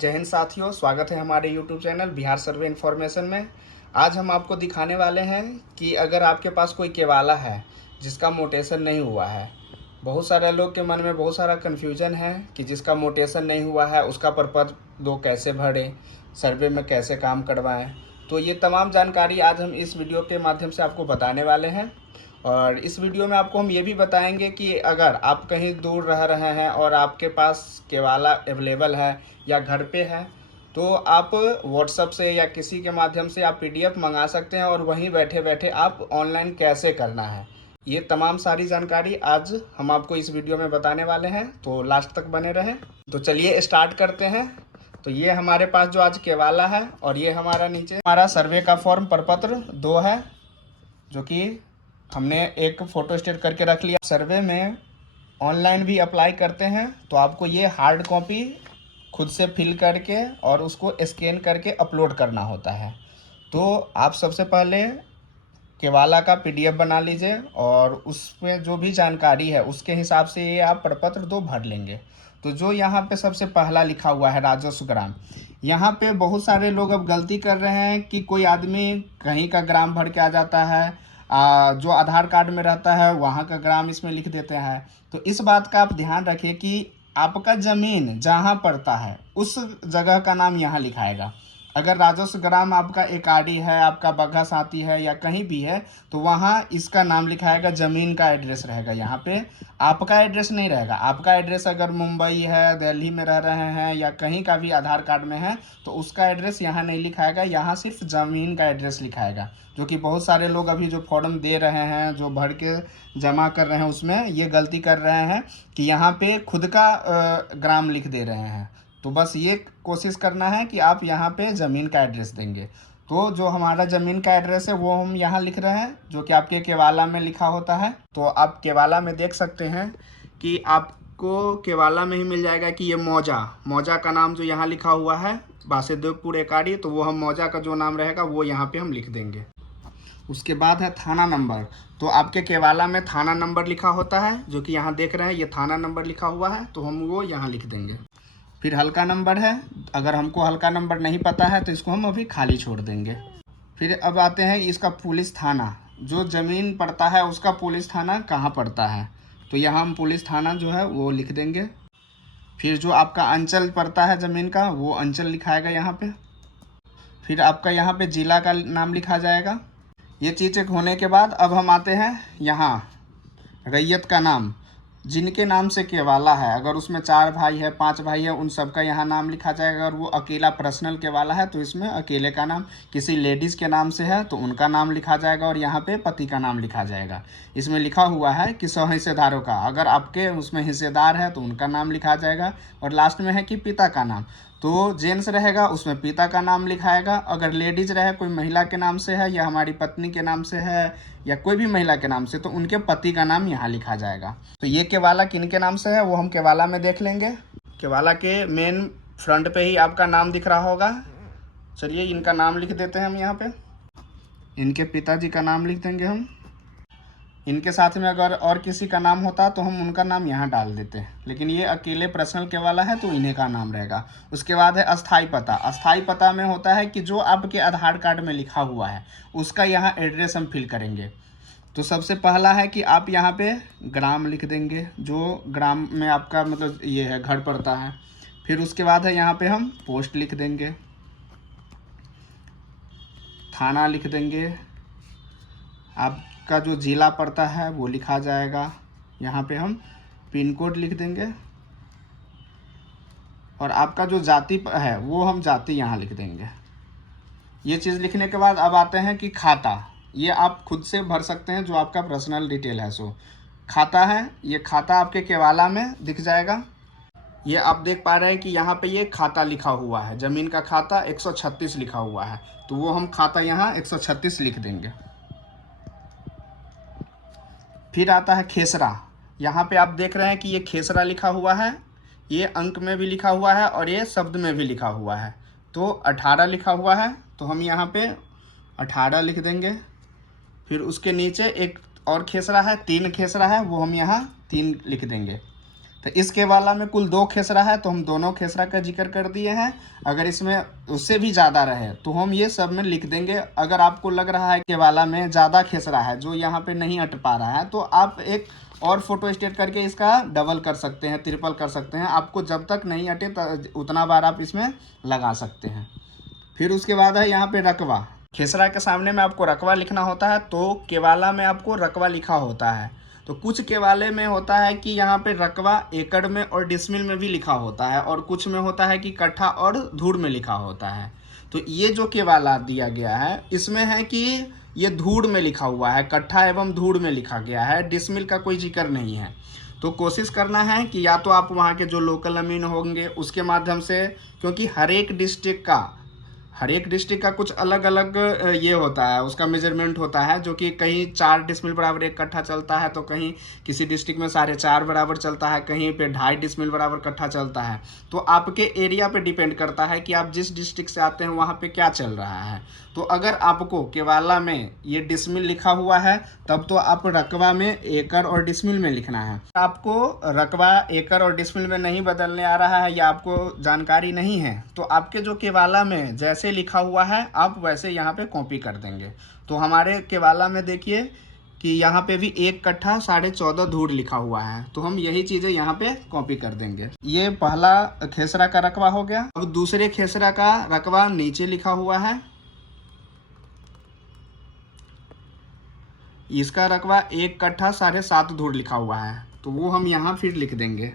जय हिंद साथियों, स्वागत है हमारे यूट्यूब चैनल बिहार सर्वे इन्फॉर्मेशन में। आज हम आपको दिखाने वाले हैं कि अगर आपके पास कोई केवाला है जिसका मोटेशन नहीं हुआ है। बहुत सारे लोग के मन में बहुत सारा कन्फ्यूजन है कि जिसका मोटेशन नहीं हुआ है उसका प्रपत्र 2 कैसे भरें, सर्वे में कैसे काम करवाएं। तो ये तमाम जानकारी आज हम इस वीडियो के माध्यम से आपको बताने वाले हैं। और इस वीडियो में आपको हम ये भी बताएंगे कि अगर आप कहीं दूर रह रहे हैं और आपके पास केवाला अवेलेबल है या घर पे है, तो आप व्हाट्सएप से या किसी के माध्यम से आप पीडीएफ मंगा सकते हैं और वहीं बैठे बैठे आप ऑनलाइन कैसे करना है। ये तमाम सारी जानकारी आज हम आपको इस वीडियो में बताने वाले हैं, तो लास्ट तक बने रहें। तो चलिए स्टार्ट करते हैं। तो ये हमारे पास जो आज केवाला है और ये हमारा नीचे हमारा सर्वे का फॉर्म प्रपत्र 2 है, जो कि हमने एक फ़ोटो स्टेट करके रख लिया। सर्वे में ऑनलाइन भी अप्लाई करते हैं तो आपको ये हार्ड कॉपी खुद से फिल करके और उसको स्कैन करके अपलोड करना होता है। तो आप सबसे पहले केवाला का पीडीएफ बना लीजिए और उसमें जो भी जानकारी है उसके हिसाब से ये आप प्रपत्र 2 भर लेंगे। तो जो यहाँ पे सबसे पहला लिखा हुआ है राजस्व ग्राम, यहाँ पे बहुत सारे लोग अब गलती कर रहे हैं कि कोई आदमी कहीं का ग्राम भर के आ जाता है, जो आधार कार्ड में रहता है वहाँ का ग्राम इसमें लिख देते हैं। तो इस बात का आप ध्यान रखिए कि आपका ज़मीन जहाँ पड़ता है उस जगह का नाम यहाँ लिखाएगा। अगर राजस्व ग्राम आपका एकाडी है, आपका बग्घा साथी है या कहीं भी है, तो वहाँ इसका नाम लिखाएगा, ज़मीन का एड्रेस रहेगा। यहाँ पे आपका एड्रेस नहीं रहेगा। आपका एड्रेस अगर मुंबई है, दिल्ली में रह रहे हैं या कहीं का भी आधार कार्ड में है तो उसका एड्रेस यहाँ नहीं लिखाएगा, यहाँ सिर्फ ज़मीन का एड्रेस लिखाएगा। जो कि बहुत सारे लोग अभी जो फॉर्म दे रहे हैं, जो भर के जमा कर रहे हैं, उसमें ये गलती कर रहे हैं कि यहाँ पे खुद का ग्राम लिख दे रहे हैं। तो बस ये कोशिश करना है कि आप यहाँ पे ज़मीन का एड्रेस देंगे। तो जो हमारा ज़मीन का एड्रेस है वो हम यहाँ लिख रहे हैं, जो कि आपके केवाला में लिखा होता है। तो आप केवाला में देख सकते हैं कि आपको केवाला में ही मिल जाएगा कि ये मौजा का नाम जो यहाँ लिखा हुआ है वासुदेवपुर एकाडी, तो वो हम मौजा का जो नाम रहेगा वो यहाँ पे हम लिख देंगे। उसके बाद है थाना नंबर। तो आपके केवाला में थाना नंबर लिखा होता है, जो कि यहाँ देख रहे हैं ये थाना नंबर लिखा हुआ है, तो हम वो यहाँ लिख देंगे। फिर हल्का नंबर है, अगर हमको हल्का नंबर नहीं पता है तो इसको हम अभी खाली छोड़ देंगे। फिर अब आते हैं इसका पुलिस थाना, जो ज़मीन पड़ता है उसका पुलिस थाना कहाँ पड़ता है, तो यहाँ हम पुलिस थाना जो है वो लिख देंगे। फिर जो आपका अंचल पड़ता है ज़मीन का, वो अंचल लिखाएगा यहाँ पे। फिर आपका यहाँ पे ज़िला का नाम लिखा जाएगा। ये चीज़ें होने के बाद अब हम आते हैं यहाँ रैयत का नाम, जिनके नाम से केवाला है। अगर उसमें 4 भाई है, 5 भाई है, उन सब का यहाँ नाम लिखा जाएगा। अगर वो अकेला पर्सनल केवाला है तो इसमें अकेले का नाम, किसी लेडीज़ के नाम से है तो उनका नाम लिखा जाएगा और यहाँ पे पति का नाम लिखा जाएगा। इसमें लिखा हुआ है कि 100 हिस्सेदारों का, अगर आपके उसमें हिस्सेदार है तो उनका नाम लिखा जाएगा। और लास्ट में है कि पिता का नाम, तो जेंट्स रहेगा उसमें पिता का नाम लिखाएगा। अगर लेडीज़ रहे, कोई महिला के नाम से है या हमारी पत्नी के नाम से है या कोई भी महिला के नाम से, तो उनके पति का नाम यहाँ लिखा जाएगा। तो ये केवाला किन के नाम से है वो हम केवाला में देख लेंगे। केवाला के मेन फ्रंट पे ही आपका नाम दिख रहा होगा। चलिए इनका नाम लिख देते हैं हम यहाँ पे। इनके पिताजी का नाम लिख देंगे हम। इनके साथ में अगर और किसी का नाम होता तो हम उनका नाम यहाँ डाल देते, लेकिन ये अकेले पर्सनल केवाला है तो इन्हीं का नाम रहेगा। उसके बाद है अस्थाई पता। अस्थाई पता में होता है कि जो आपके आधार कार्ड में लिखा हुआ है उसका यहाँ एड्रेस हम फिल करेंगे। तो सबसे पहला है कि आप यहाँ पे ग्राम लिख देंगे, जो ग्राम में आपका मतलब ये है घर पड़ता है। फिर उसके बाद है यहाँ पे हम पोस्ट लिख देंगे, थाना लिख देंगे, आपका जो ज़िला पड़ता है वो लिखा जाएगा। यहाँ पे हम पिन कोड लिख देंगे और आपका जो जाति है वो हम जाति यहाँ लिख देंगे। ये चीज़ लिखने के बाद अब आते हैं कि खाता। ये आप खुद से भर सकते हैं, जो आपका पर्सनल डिटेल है। सो खाता है, ये खाता आपके केवाला में दिख जाएगा। ये आप देख पा रहे हैं कि यहाँ पे ये खाता लिखा हुआ है, ज़मीन का खाता 136 लिखा हुआ है, तो वो हम खाता यहाँ 136 लिख देंगे। फिर आता है खेसरा। यहाँ पे आप देख रहे हैं कि ये खेसरा लिखा हुआ है, ये अंक में भी लिखा हुआ है और ये शब्द में भी लिखा हुआ है। तो 18 लिखा हुआ है तो हम यहाँ पे 18 लिख देंगे। फिर उसके नीचे एक और खेसरा है, 3 खेसरा है, वो हम यहाँ 3 लिख देंगे। तो इस केवाला में कुल 2 खेसरा है, तो हम दोनों खेसरा का जिक्र कर दिए हैं। अगर इसमें उससे भी ज़्यादा रहे तो हम ये सब में लिख देंगे। अगर आपको लग रहा है केवाला में ज़्यादा खेसरा है जो यहाँ पे नहीं अट पा रहा है, तो आप एक और फोटो स्टेट करके इसका डबल कर सकते हैं, ट्रिपल कर सकते हैं। आपको जब तक नहीं अटे उतना बार आप इसमें लगा सकते हैं। फिर उसके बाद है यहाँ पे रकबा। खेसरा के सामने में आपको रकबा लिखना होता है, तो केवाला में आपको रकबा लिखा होता है। तो कुछ केवाले में होता है कि यहाँ पे रकबा एकड़ में और डिसमिल में भी लिखा होता है, और कुछ में होता है कि कट्ठा और धूड़ में लिखा होता है। तो ये जो केवाला दिया गया है इसमें है कि ये धूड़ में लिखा हुआ है, कट्ठा एवं धूड़ में लिखा गया है, डिसमिल का कोई जिक्र नहीं है। तो कोशिश करना है कि या तो आप वहाँ के जो लोकल अमीन होंगे उसके माध्यम से, क्योंकि हर एक डिस्ट्रिक्ट का कुछ अलग अलग ये होता है, उसका मेजरमेंट होता है, जो कि कहीं 4 डिसमिल बराबर 1 कट्ठा चलता है, तो कहीं किसी डिस्ट्रिक्ट में 4.5 बराबर चलता है, कहीं पे 2.5 डिसमिल बराबर कट्ठा चलता है। तो आपके एरिया पे डिपेंड करता है कि आप जिस डिस्ट्रिक्ट से आते हैं वहाँ पे क्या चल रहा है। तो अगर आपको केवाला में ये डिसमिल लिखा हुआ है तब तो आप रकबा में एकड़ और डिसमिल में लिखना है। आपको रकबा एकड़ और डिसमिल में नहीं बदलने आ रहा है या आपको जानकारी नहीं है, तो आपके जो केवाला में जैसे लिखा हुआ है आप वैसे यहाँ पे कॉपी कर देंगे। तो हमारे केवाला में देखिए कि यहाँ पे भी 1 कट्ठा 14.5 धूड़ लिखा हुआ है, तो हम यही चीज़ें यहाँ पे कॉपी कर देंगे। ये पहला खेसरा का रकबा हो गया। अब दूसरे खेसरा का रकबा नीचे लिखा हुआ है, इसका रकबा 1 कट्ठा 7.5 धूड़ लिखा हुआ है, तो वो हम यहाँ फिर लिख देंगे।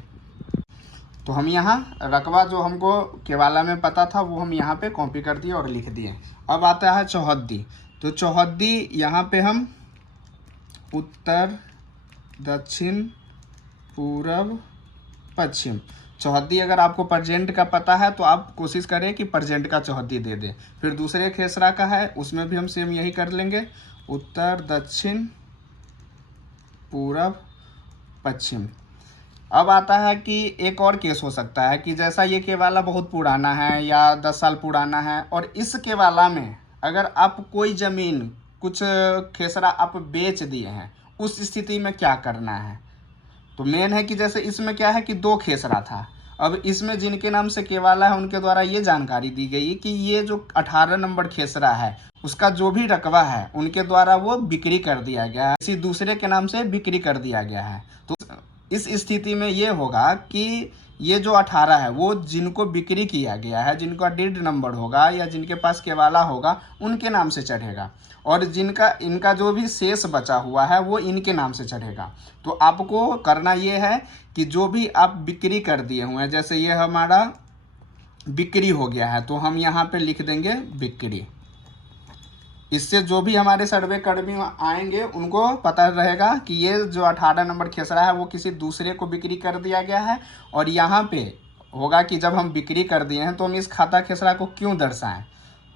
तो हम यहाँ रकबा जो हमको केवाला में पता था वो हम यहाँ पे कॉपी कर दिए और लिख दिए। अब आता है चौहद्दी। तो चौहद्दी यहाँ पे हम उत्तर, दक्षिण, पूरब, पश्चिम। चौहद्दी अगर आपको परजेंट का पता है तो आप कोशिश करें कि परजेंट का चौहद्दी दे दें। फिर दूसरे खेसरा का है, उसमें भी हम सेम यही कर लेंगे, उत्तर, दक्षिण, पूरब, पश्चिम। अब आता है कि एक और केस हो सकता है कि जैसा ये केवाला बहुत पुराना है या 10 साल पुराना है, और इस केवाला में अगर आप कोई ज़मीन कुछ खेसरा आप बेच दिए हैं, उस स्थिति में क्या करना है। तो मेन है कि जैसे इसमें क्या है कि 2 खेसरा था, अब इसमें जिनके नाम से केवाला है उनके द्वारा ये जानकारी दी गई कि ये जो 18 नंबर खेसरा है उसका जो भी रकबा है उनके द्वारा वो बिक्री कर दिया गया है, किसी दूसरे के नाम से बिक्री कर दिया गया है। तो इस स्थिति में ये होगा कि ये जो 18 है वो जिनको बिक्री किया गया है, जिनका डीड नंबर होगा या जिनके पास केवाला होगा उनके नाम से चढ़ेगा, और इनका जो भी शेष बचा हुआ है वो इनके नाम से चढ़ेगा। तो आपको करना ये है कि जो भी आप बिक्री कर दिए हुए हैं, जैसे ये हमारा बिक्री हो गया है तो हम यहाँ पे लिख देंगे बिक्री। इससे जो भी हमारे सर्वे कर्मी आएंगे उनको पता रहेगा कि ये जो 18 नंबर खेसरा है वो किसी दूसरे को बिक्री कर दिया गया है, और यहाँ पे होगा कि जब हम बिक्री कर दिए हैं तो हम इस खाता खेसरा को क्यों दर्शाएं।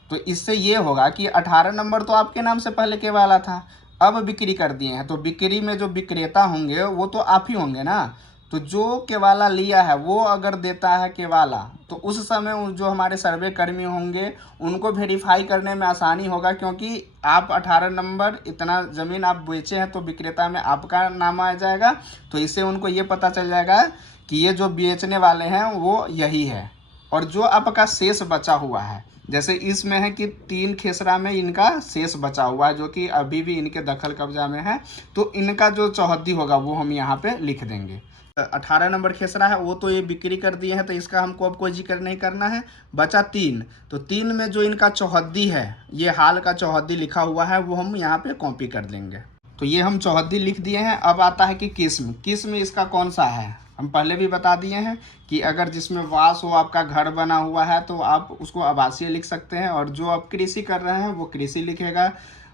तो इससे ये होगा कि 18 नंबर तो आपके नाम से पहले केवाला था, अब बिक्री कर दिए हैं, तो बिक्री में जो विक्रेता होंगे वो तो आप ही होंगे ना। तो जो केवाला लिया है वो अगर देता है केवाला, तो उस समय जो हमारे सर्वे कर्मी होंगे उनको वेरीफाई करने में आसानी होगा, क्योंकि आप 18 नंबर इतना ज़मीन आप बेचे हैं तो विक्रेता में आपका नाम आ जाएगा। तो इससे उनको ये पता चल जाएगा कि ये जो बेचने वाले हैं वो यही है। और जो आपका शेष बचा हुआ है, जैसे इसमें है कि 3 खेसरा में इनका शेष बचा हुआ है जो कि अभी भी इनके दखल कब्जा में है, तो इनका जो चौहद्दी होगा वो हम यहाँ पे लिख देंगे। 18 नंबर खेसरा है वो तो ये बिक्री कर दिए हैं, तो इसका हमको अब कोई जिक्र नहीं करना है। बचा 3, तो 3 में जो इनका चौहद्दी है, ये हाल का चौहद्दी लिखा हुआ है, वो हम यहाँ पे कॉपी कर देंगे। तो ये हम चौहद्दी लिख दिए हैं। अब आता है कि किस्म इसका कौन सा है। हम पहले भी बता दिए हैं कि अगर जिसमें वास हो, आपका घर बना हुआ है, तो आप उसको आवासीय लिख सकते हैं, और जो आप कृषि कर रहे हैं वो कृषि लिखेगा।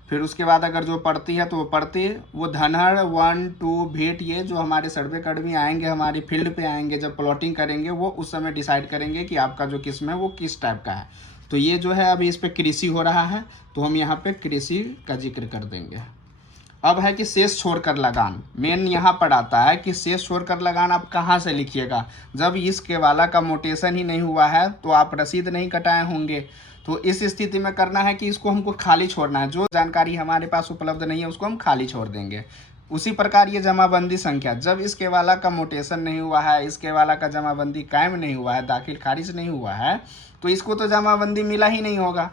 फिर उसके बाद अगर जो पड़ती है तो वो पड़ती, वो धनहर 1, 2 भेंट, ये जो हमारे सर्वे कर्मी आएंगे हमारी फील्ड पे आएंगे, जब प्लॉटिंग करेंगे वो उस समय डिसाइड करेंगे कि आपका जो किस्म है वो किस टाइप का है। तो ये जो है अभी इस पर कृषि हो रहा है, तो हम यहाँ पे कृषि का जिक्र कर देंगे। अब है कि शेष छोड़कर लगान। मेन यहाँ पर आता है कि शेष छोड़कर लगान आप कहाँ से लिखिएगा। जब इस केवाला का मोटेशन ही नहीं हुआ है तो आप रसीद नहीं कटाए होंगे, तो इस स्थिति में करना है कि इसको हमको खाली छोड़ना है। जो जानकारी हमारे पास उपलब्ध नहीं है उसको हम खाली छोड़ देंगे। उसी प्रकार ये जमाबंदी संख्या, जब इस केवाला का मोटेशन नहीं हुआ है, इस केवाला का जमाबंदी कायम नहीं हुआ है, दाखिल खारिज नहीं हुआ है, तो इसको तो जमाबंदी मिला ही नहीं होगा।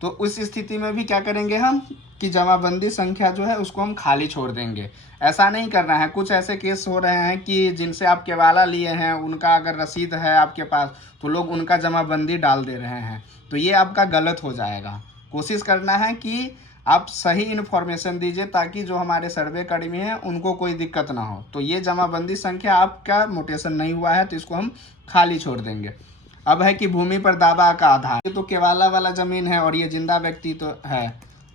तो उस स्थिति में भी क्या करेंगे हम कि जमाबंदी संख्या जो है उसको हम खाली छोड़ देंगे। ऐसा नहीं करना है। कुछ ऐसे केस हो रहे हैं कि जिनसे आप केवाला लिए हैं उनका अगर रसीद है आपके पास तो लोग उनका जमाबंदी डाल दे रहे हैं, तो ये आपका गलत हो जाएगा। कोशिश करना है कि आप सही इन्फॉर्मेशन दीजिए ताकि जो हमारे सर्वे कर्मी हैं उनको कोई दिक्कत ना हो। तो ये जमाबंदी संख्या आपका मोटेशन नहीं हुआ है तो इसको हम खाली छोड़ देंगे। अब है कि भूमि पर दावा का आधार, ये तो केवाला वाला ज़मीन है और ये जिंदा व्यक्ति तो है,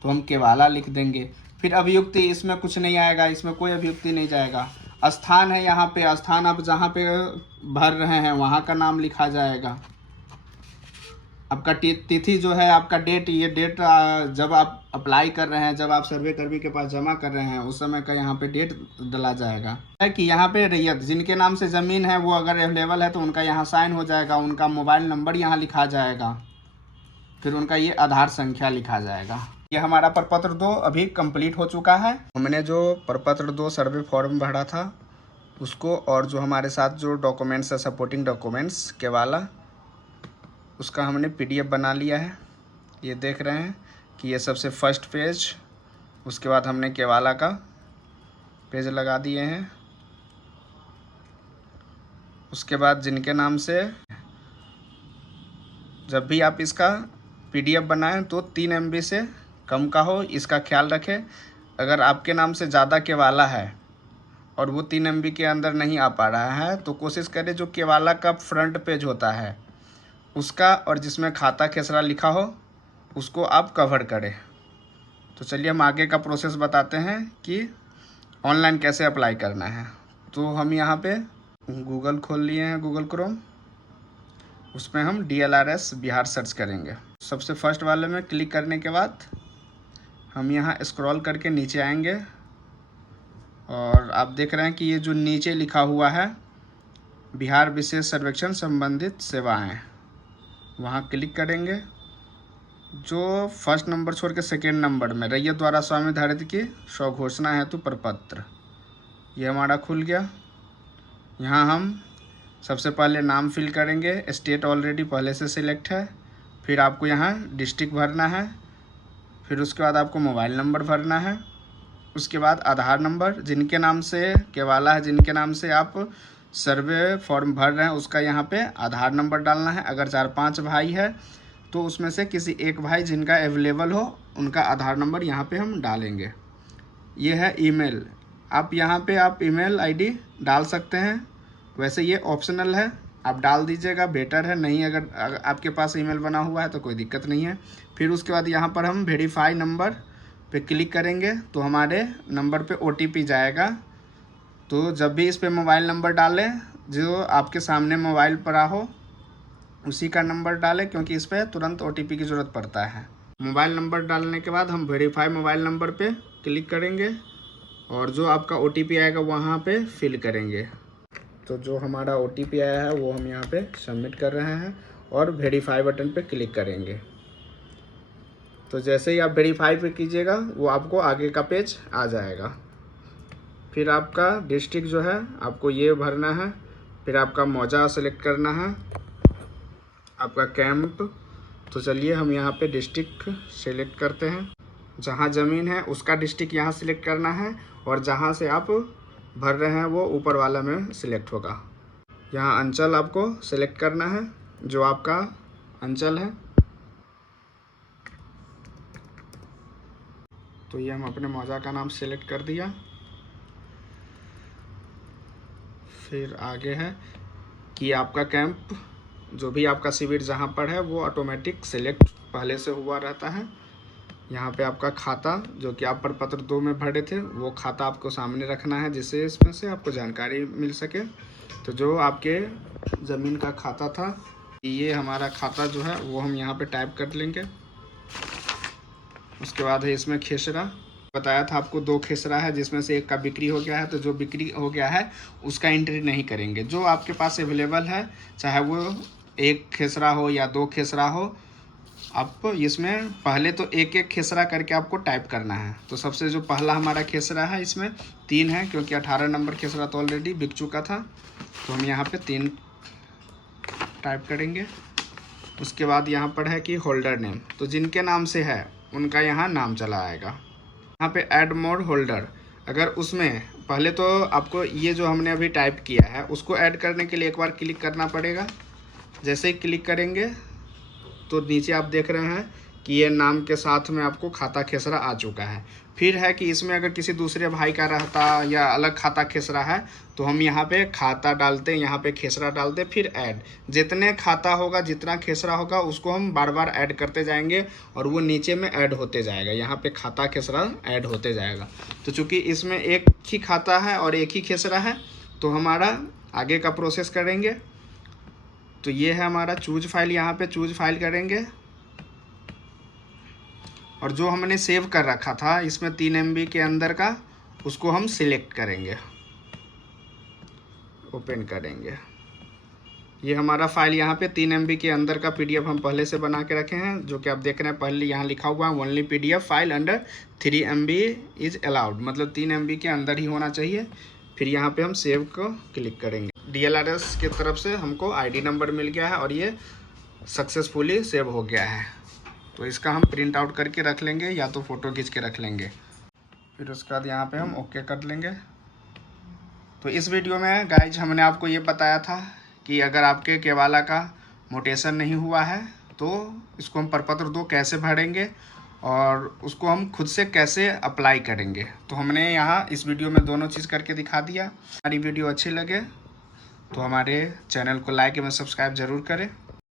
तो हम केवाला लिख देंगे। फिर अभियुक्ति, इसमें कुछ नहीं आएगा, इसमें कोई अभियुक्ति नहीं जाएगा। स्थान है, यहाँ पे स्थान आप जहाँ पे भर रहे हैं वहाँ का नाम लिखा जाएगा। आपका तिथि जो है, आपका डेट, ये डेट जब आप अप्लाई कर रहे हैं, जब आप सर्वे कर्मी के पास जमा कर रहे हैं उस समय का यहाँ पे डेट डला जाएगा। है कि यहाँ पे रैयत जिनके नाम से ज़मीन है वो अगर अवेलेबल है तो उनका यहाँ साइन हो जाएगा, उनका मोबाइल नंबर यहाँ लिखा जाएगा, फिर उनका ये आधार संख्या लिखा जाएगा। ये हमारा प्रपत्र 2 अभी कंप्लीट हो चुका है। हमने जो प्रपत्र 2 सर्वे फॉर्म भरा था उसको, और जो हमारे साथ जो डॉक्यूमेंट्स है सपोर्टिंग डॉक्यूमेंट्स केवाला, उसका हमने PDF बना लिया है। ये देख रहे हैं कि ये सबसे फर्स्ट पेज, उसके बाद हमने केवाला का पेज लगा दिए हैं। उसके बाद जिनके नाम से, जब भी आप इसका PDF बनाएं तो 3 MB से कम का हो, इसका ख्याल रखें। अगर आपके नाम से ज़्यादा केवाला है और वो 3 MB के अंदर नहीं आ पा रहा है तो कोशिश करें जो केवाला का फ्रंट पेज होता है उसका, और जिसमें खाता खेसरा लिखा हो उसको आप कवर करें। तो चलिए हम आगे का प्रोसेस बताते हैं कि ऑनलाइन कैसे अप्लाई करना है। तो हम यहाँ पे गूगल खोल लिए हैं, गूगल क्रोम, उसमें हम DLRS बिहार सर्च करेंगे। सबसे फर्स्ट वाले में क्लिक करने के बाद हम यहाँ स्क्रॉल करके नीचे आएंगे और आप देख रहे हैं कि ये जो नीचे लिखा हुआ है बिहार विशेष सर्वेक्षण संबंधित सेवाएं, वहाँ क्लिक करेंगे। जो फर्स्ट नंबर छोड़ के सेकेंड नंबर में रैयत द्वारा स्वामी धारित की स्वघोषणा हेतु प्रपत्र, ये हमारा खुल गया। यहाँ हम सबसे पहले नाम फिल करेंगे, स्टेट ऑलरेडी पहले से सिलेक्ट है, फिर आपको यहाँ डिस्ट्रिक्ट भरना है, फिर उसके बाद आपको मोबाइल नंबर भरना है, उसके बाद आधार नंबर, जिनके नाम से केवाला है, जिनके नाम से आप सर्वे फॉर्म भर रहे हैं उसका यहाँ पे आधार नंबर डालना है। अगर 4-5 भाई है तो उसमें से किसी एक भाई जिनका अवेलेबल हो उनका आधार नंबर यहाँ पे हम डालेंगे। ये है ईमेल, आप यहाँ पे आप ईमेल ID डाल सकते हैं, वैसे ये ऑप्शनल है, आप डाल दीजिएगा बेटर है। नहीं, अगर आपके पास ईमेल बना हुआ है तो कोई दिक्कत नहीं है। फिर उसके बाद यहाँ पर हम वेरीफाई नंबर पे क्लिक करेंगे तो हमारे नंबर पे OTP जाएगा। तो जब भी इस पे मोबाइल नंबर डालें जो आपके सामने मोबाइल पर हो उसी का नंबर डालें, क्योंकि इस पर तुरंत OTP की ज़रूरत पड़ता है। मोबाइल नंबर डालने के बाद हम वेरीफाई मोबाइल नंबर पे क्लिक करेंगे और जो आपका OTP आएगा वहाँ पे फिल करेंगे। तो जो हमारा OTP आया है वो हम यहाँ पे सबमिट कर रहे हैं और वेरीफाई बटन पे क्लिक करेंगे। तो जैसे ही आप वेरीफाई पे कीजिएगा वो आपको आगे का पेज आ जाएगा। फिर आपका डिस्ट्रिक्ट जो है आपको ये भरना है, फिर आपका मौजा सेलेक्ट करना है, आपका कैंप। तो चलिए हम यहाँ पे डिस्ट्रिक्ट सेलेक्ट करते हैं, जहाँ ज़मीन है उसका डिस्ट्रिक्ट यहाँ सिलेक्ट करना है और जहाँ से आप भर रहे हैं वो ऊपर वाला में सिलेक्ट होगा। यहाँ अंचल आपको सिलेक्ट करना है, जो आपका अंचल है। तो ये हम अपने मौजा का नाम सिलेक्ट कर दिया। फिर आगे है कि आपका कैंप, जो भी आपका शिविर जहाँ पर है वो ऑटोमेटिक सिलेक्ट पहले से हुआ रहता है। यहाँ पे आपका खाता जो कि आप प्रपत्र 2 में भरे थे वो खाता आपको सामने रखना है, जिससे इसमें से आपको जानकारी मिल सके। तो जो आपके ज़मीन का खाता था, ये हमारा खाता जो है वो हम यहाँ पे टाइप कर लेंगे। उसके बाद है इसमें खेसरा, बताया था आपको 2 खेसरा है जिसमें से एक का बिक्री हो गया है, तो जो बिक्री हो गया है उसका एंट्री नहीं करेंगे। जो आपके पास अवेलेबल है, चाहे वो 1 खेसरा हो या 2 खेसरा हो, आपको इसमें पहले तो एक एक खेसरा करके आपको टाइप करना है। तो सबसे जो पहला हमारा खेसरा है इसमें 3 है, क्योंकि 18 नंबर खेसरा तो ऑलरेडी बिक चुका था, तो हम यहाँ पे 3 टाइप करेंगे। उसके बाद यहाँ पर है कि होल्डर नेम, तो जिनके नाम से है उनका यहाँ नाम चला आएगा। यहाँ पे ऐड मोर होल्डर, अगर उसमें पहले तो आपको ये जो हमने अभी टाइप किया है उसको ऐड करने के लिए एक बार क्लिक करना पड़ेगा। जैसे ही क्लिक करेंगे तो नीचे आप देख रहे हैं कि ये नाम के साथ में आपको खाता खेसरा आ चुका है। फिर है कि इसमें अगर किसी दूसरे भाई का रहता या अलग खाता खेसरा है तो हम यहाँ पे खाता डालते, यहाँ पे खेसरा डालते, फिर ऐड। जितने खाता होगा, जितना खेसरा होगा उसको हम बार बार ऐड करते जाएंगे और वो नीचे में ऐड होते जाएगा। यहाँ पे खाता खेसरा ऐड होते जाएगा। तो चूँकि इसमें एक ही खाता है और एक ही खेसरा है तो हमारा आगे का प्रोसेस करेंगे। तो ये है हमारा चूज फाइल, यहाँ पे चूज फाइल करेंगे और जो हमने सेव कर रखा था इसमें 3 MB के अंदर का, उसको हम सिलेक्ट करेंगे, ओपन करेंगे। ये हमारा फाइल यहाँ पे 3 MB के अंदर का PDF हम पहले से बना के रखे हैं, जो कि आप देख रहे हैं। पहले यहाँ लिखा हुआ है only PDF file under 3 MB is allowed, मतलब 3 MB के अंदर ही होना चाहिए। फिर यहाँ पे हम सेव को क्लिक करेंगे। DLRS की तरफ से हमको ID नंबर मिल गया है और ये सक्सेसफुली सेव हो गया है। तो इसका हम प्रिंट आउट करके रख लेंगे या तो फ़ोटो खींच के रख लेंगे। फिर उसके बाद यहाँ पे हम ओके कर लेंगे। तो इस वीडियो में गाइज हमने आपको ये बताया था कि अगर आपके केवाला का मोटेशन नहीं हुआ है तो इसको हम प्रपत्र 2 कैसे भरेंगे और उसको हम खुद से कैसे अप्लाई करेंगे। तो हमने यहाँ इस वीडियो में दोनों चीज़ करके दिखा दिया। हमारी वीडियो अच्छी लगे तो हमारे चैनल को लाइक एवं सब्सक्राइब ज़रूर करें।